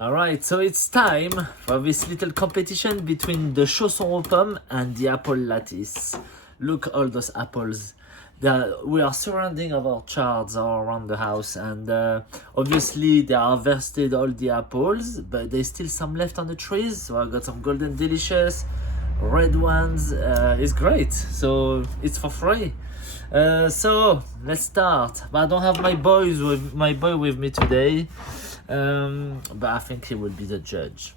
Alright, so it's time for this little competition between the chausson aux pommes and the apple lattice. Look all those apples. We are surrounding our orchards all around the house, and obviously they harvested all the apples, but there's still some left on the trees. So I got some golden delicious, red ones. It's great, so it's for free. So let's start. But I don't have my boy with me today. But I think he will be the judge.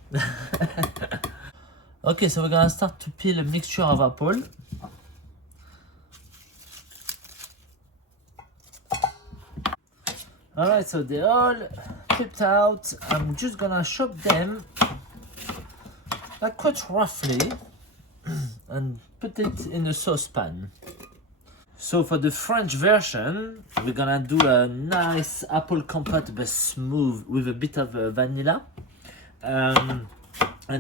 Okay, so we're gonna start to peel a mixture of apple. Alright, so they're all picked out. I'm just gonna chop them like quite roughly and put it in a saucepan. So for the French version, we're gonna do a nice apple compote but smooth with a bit of vanilla. And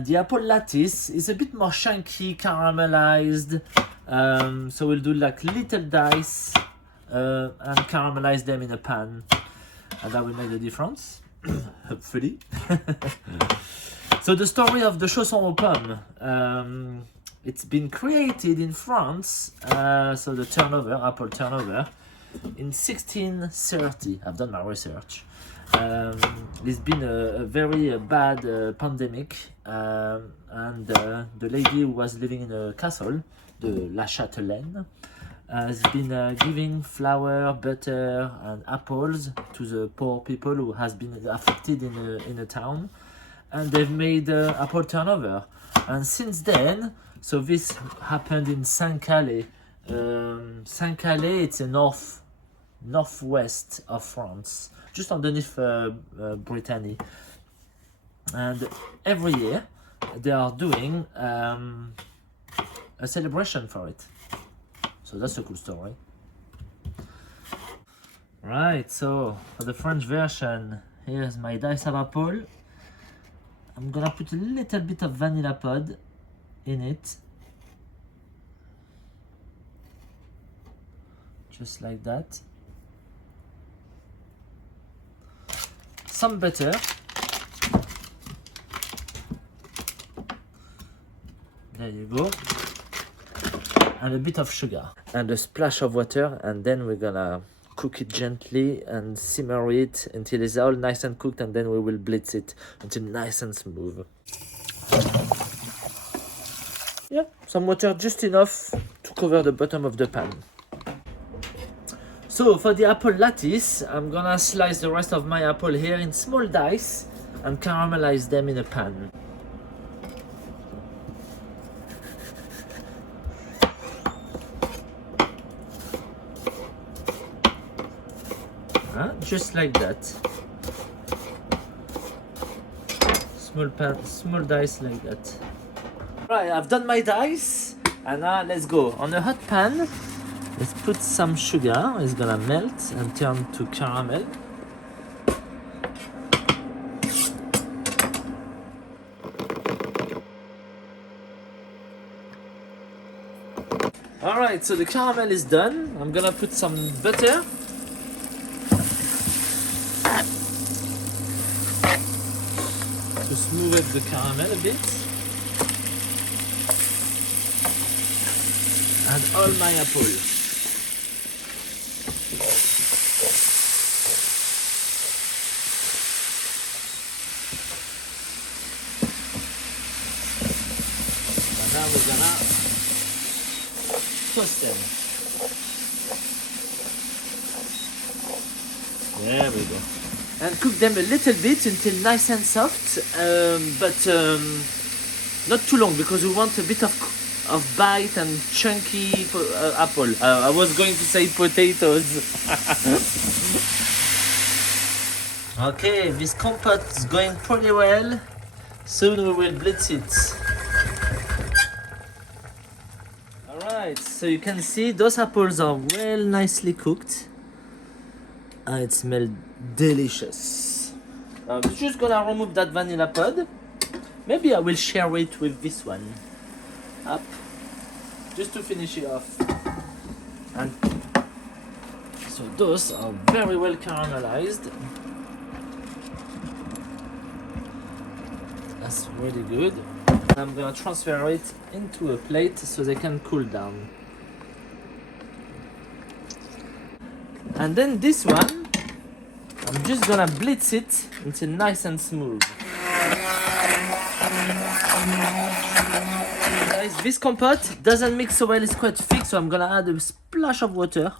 the apple lattice is a bit more chunky, caramelized. So we'll do like little dice and caramelize them in a pan. And that will make the difference, hopefully. So the story of the chausson aux pommes. It's been created in France, so the apple turnover, in 1630. I've done my research. There's been a very bad pandemic, and the lady who was living in a castle, the La Châtelaine, has been giving flour, butter, and apples to the poor people who has been affected in a town, and they've made apple turnover. And since then, so this happened in Saint-Calais. Saint-Calais, it's a northwest of France, just underneath Brittany. And every year they are doing a celebration for it. So that's a cool story. Right, so for the French version, here's my dice of apple. I'm gonna put a little bit of vanilla pod in it, just like that. Some butter, there you go, and a bit of sugar and a splash of water, and then we're gonna cook it gently and simmer it until it's all nice and cooked, and then we will blitz it until nice and smooth. Yeah, some water just enough to cover the bottom of the pan. So for the apple lattice, I'm gonna slice the rest of my apple here in small dice and caramelize them in a pan. Just like that. Small dice like that. Right, I've done my dice, and now let's go. On a hot pan, let's put some sugar. It's gonna melt and turn to caramel. Alright, so the caramel is done. I'm gonna put some butter. To smooth up the caramel a bit. And all my apple. And now we're gonna toast them. There we go. And cook them a little bit until nice and soft, but not too long, because we want a bit of bite and chunky apple. I was going to say potatoes. Okay, this compote is going pretty well. Soon we will blitz it. Alright, so you can see those apples are well nicely cooked. It smells delicious. I'm just gonna remove that vanilla pod. Maybe I will share it with this one. Up, just to finish it off. And so those are very well caramelized. That's really good. I'm gonna transfer it into a plate so they can cool down. And then this one, I'm just gonna blitz it until nice and smooth. Guys, this compote doesn't mix so well, it's quite thick, so I'm gonna add a splash of water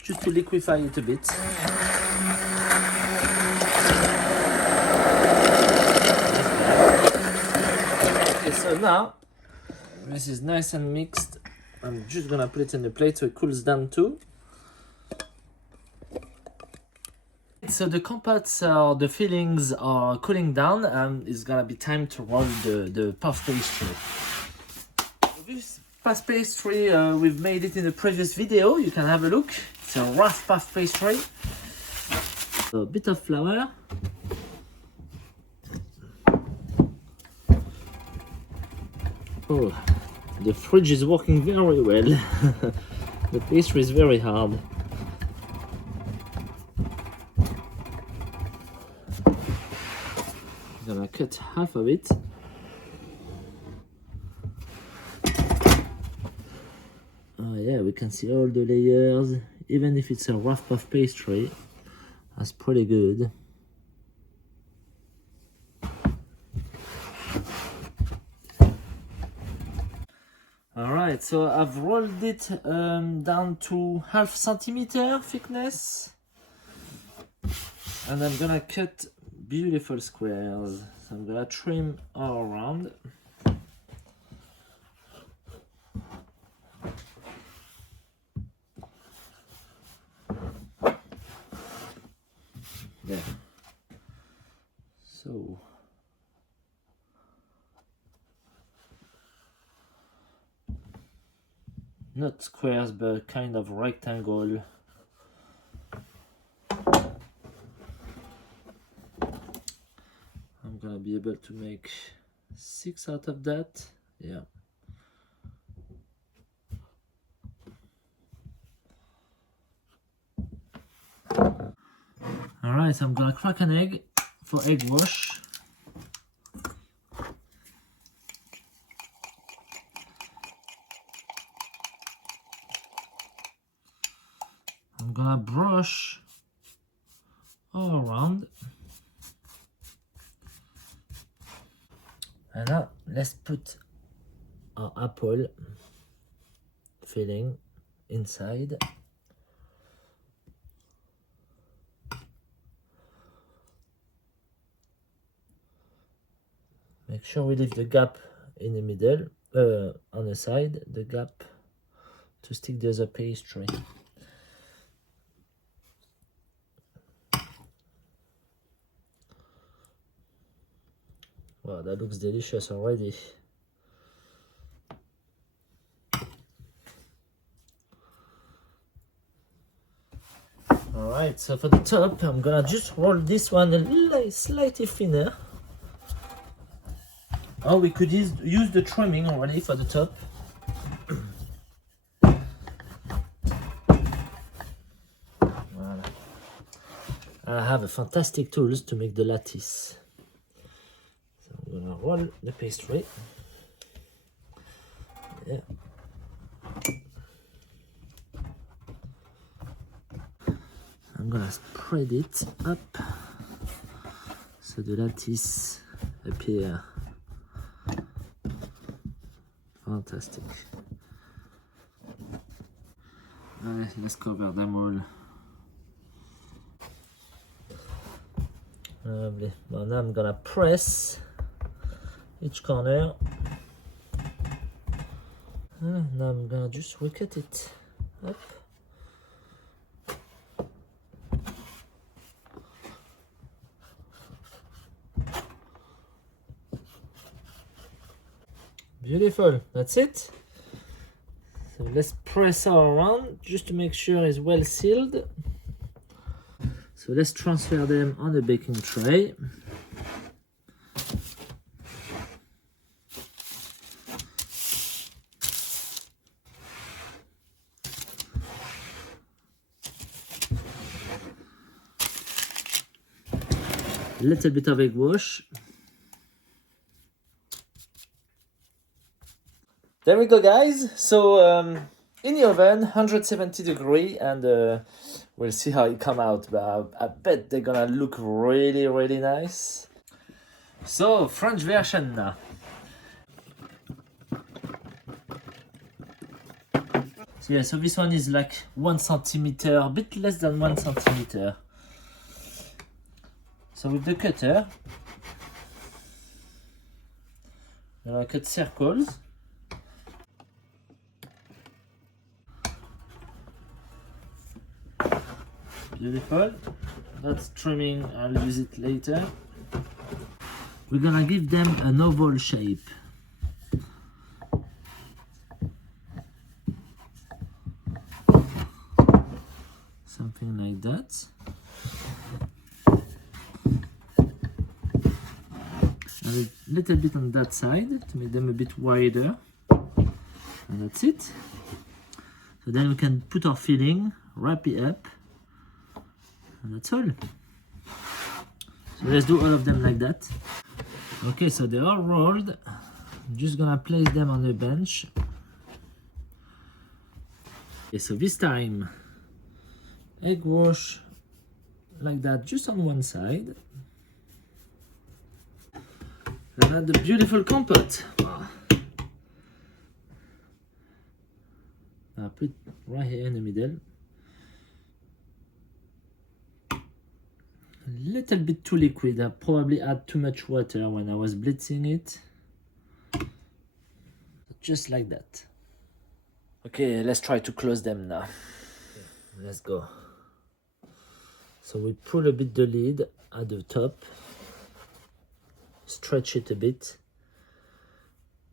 just to liquefy it a bit. Okay, so now this is nice and mixed. I'm just gonna put it in the plate so it cools down too. So the compotes or the fillings are cooling down, and it's gonna be time to roll the puff pastry. This puff pastry, we've made it in the previous video. You can have a look. It's a rough puff pastry. So a bit of flour. Oh, the fridge is working very well. The pastry is very hard. I'm gonna cut half of it. Oh yeah, we can see all the layers. Even if it's a rough puff pastry, that's pretty good. Alright, so I've rolled it down to 0.5 centimeter thickness. And I'm gonna cut beautiful squares. So I'm gonna trim all around. There. So not squares, but kind of rectangle. I'm gonna be able to make 6 out of that. Yeah. Alright, so I'm gonna crack an egg for egg wash. I'm gonna brush all around. And now let's put our apple filling inside. Make sure we leave the gap in the middle, on the side, the gap to stick the other pastry. Wow, that looks delicious already. Alright, so for the top, I'm gonna just roll this one slightly thinner. Or we could use the trimming already for the top. Voilà. I have a fantastic tools to make the lattice. So I'm gonna roll the pastry. Yeah. I'm gonna spread it up so the lattice appear. Fantastic. Alright, let's cover them all. Lovely. Well, now I'm gonna press each corner. Now I'm gonna just recut it up. Beautiful, that's it. So let's press all around just to make sure it's well sealed. So let's transfer them on the baking tray. A little bit of egg wash. There we go, guys. So in the oven, 170 degree, and we'll see how it come out. But I bet they're gonna look really, really nice. So French version now. So yeah, so this one is like 1 centimeter, a bit less than 1 centimeter. So with the cutter, I'm gonna cut circles. Beautiful. That's trimming, I'll use it later. We're gonna give them an oval shape. Something like that. And a little bit on that side to make them a bit wider. And that's it. So then we can put our filling, wrap it up, and that's all. So let's do all of them like that. Okay, so they are rolled. I'm just gonna place them on the bench. Okay, so this time, egg wash like that, just on one side. And add the beautiful compote. I'll put right here in the middle. A little bit too liquid. I probably add too much water when I was blitzing it. Just like that. Okay, let's try to close them now. Let's go. So we pull a bit the lid at the top. Stretch it a bit.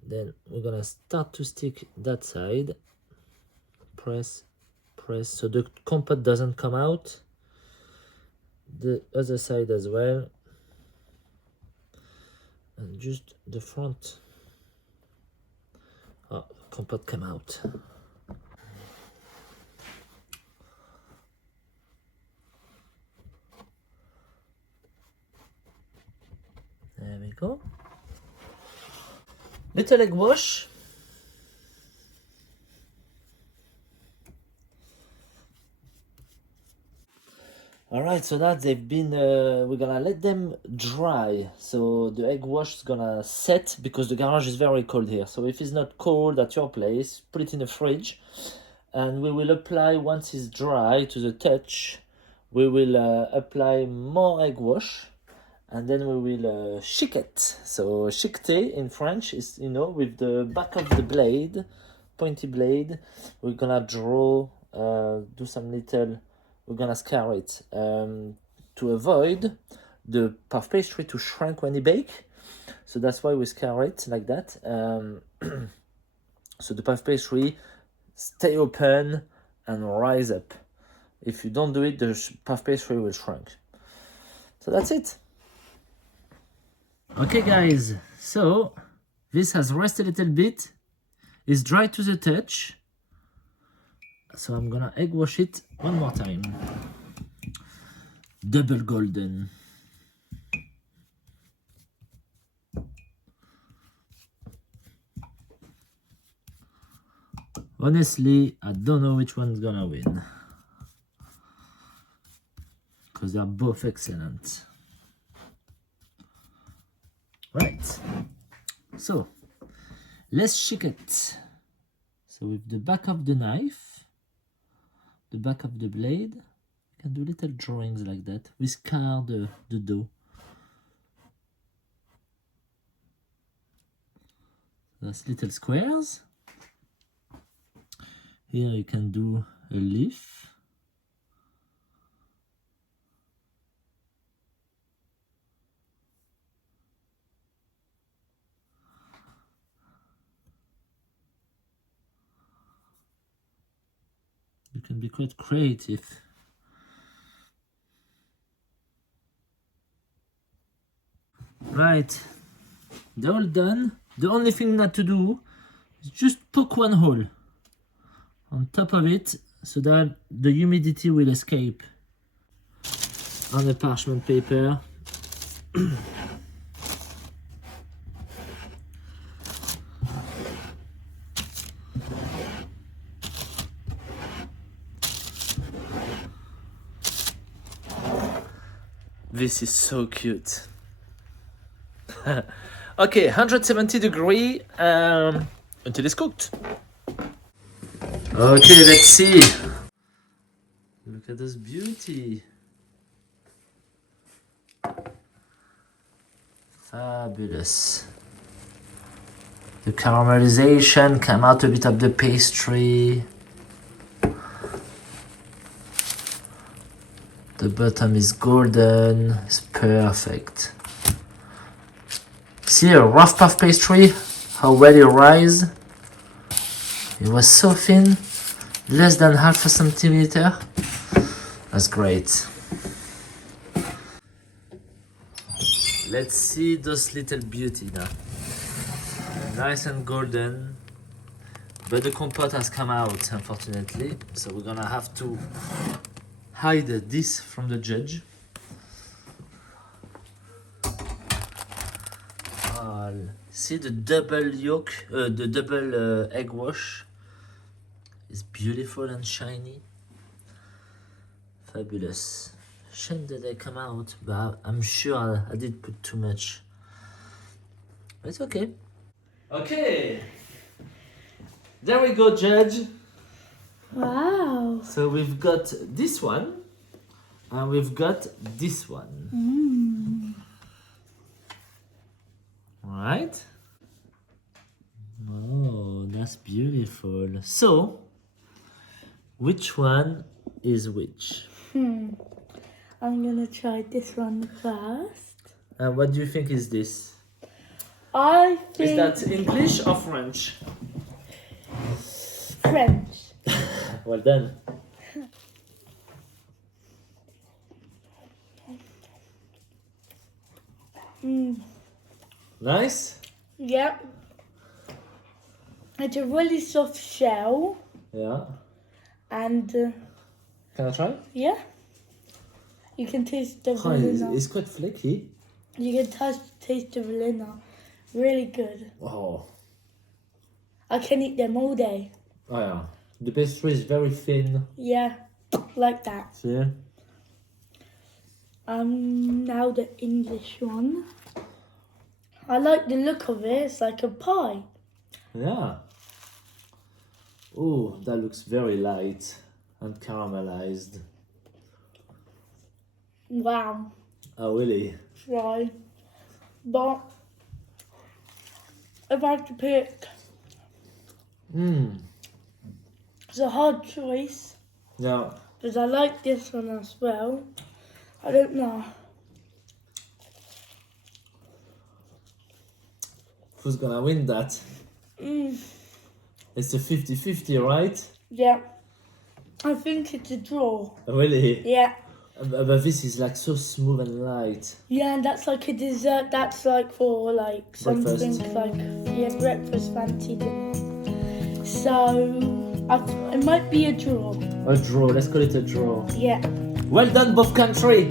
Then we're gonna start to stick that side. Press, press, so the compote doesn't come out. The other side as well, and just the front. Oh, compote came out. There we go. Little egg wash. Alright, so now they've been, we're gonna let them dry. So the egg wash is gonna set because the garage is very cold here. So if it's not cold at your place, put it in the fridge. And we will apply, once it's dry to the touch, we will apply more egg wash. And then we will chiquette. So chiqueter in French is, you know, with the back of the blade, pointy blade, we're gonna draw, do some little, we're gonna scar it to avoid the puff pastry to shrink when you bake. So that's why we scar it like that. So the puff pastry stay open and rise up. If you don't do it, the puff pastry will shrink. So that's it. Okay guys, so this has rested a little bit. It's dry to the touch. So I'm gonna egg wash it one more time. Double golden. Honestly, I don't know which one's gonna win. Because they are both excellent. Right. So, let's shake it. So with the back of the knife, the back of the blade, you can do little drawings like that. We scar the dough. That's little squares. Here you can do a leaf. You can be quite creative. Right, they're all done. The only thing not to do is just poke one hole on top of it so that the humidity will escape on the parchment paper. This is so cute. Okay, 170 degree until it's cooked. Okay, let's see. Look at this beauty. Fabulous. The caramelization came out a bit of the pastry. The bottom is golden. It's perfect. See a rough puff pastry? How well it rise? It was so thin, less than half a centimeter. That's great. Let's see those little beauty now. Nice and golden, but the compote has come out, unfortunately. So we're gonna have to hide this from the judge. See the double yolk, the double egg wash is beautiful and shiny. Fabulous. Shame that they come out, but I'm sure I did put too much. But it's okay. Okay. There we go, Judge. Wow. So we've got this one, and we've got this one. Right? Oh, that's beautiful. So, which one is which? I'm gonna try this one first. And what do you think is this? I think Is that English or French? French. Well done. Nice? Yep. It's a really soft shell, Yeah. and Can I try? yeah, you can taste the Oh, vanilla. it's quite flaky. You can taste the vanilla. Really good. Oh. I can eat them all day. Oh yeah. The pastry is very thin. Yeah, like that. See? Now the English one. I like the look of it. It's like a pie. Yeah. Oh, that looks very light and caramelized. Wow. Oh, really? Right. But if I had to pick, it's a hard choice Yeah. because I like this one as well. I don't know. Who's gonna win that? It's a 50-50, right? Yeah. I think it's a draw. Really? Yeah. But this is like so smooth and light. Yeah, and that's like a dessert. That's like for like something Breakfast. like breakfast, fancy dinner. So it might be a draw. A draw, let's call it a draw. Yeah. Well done, both country!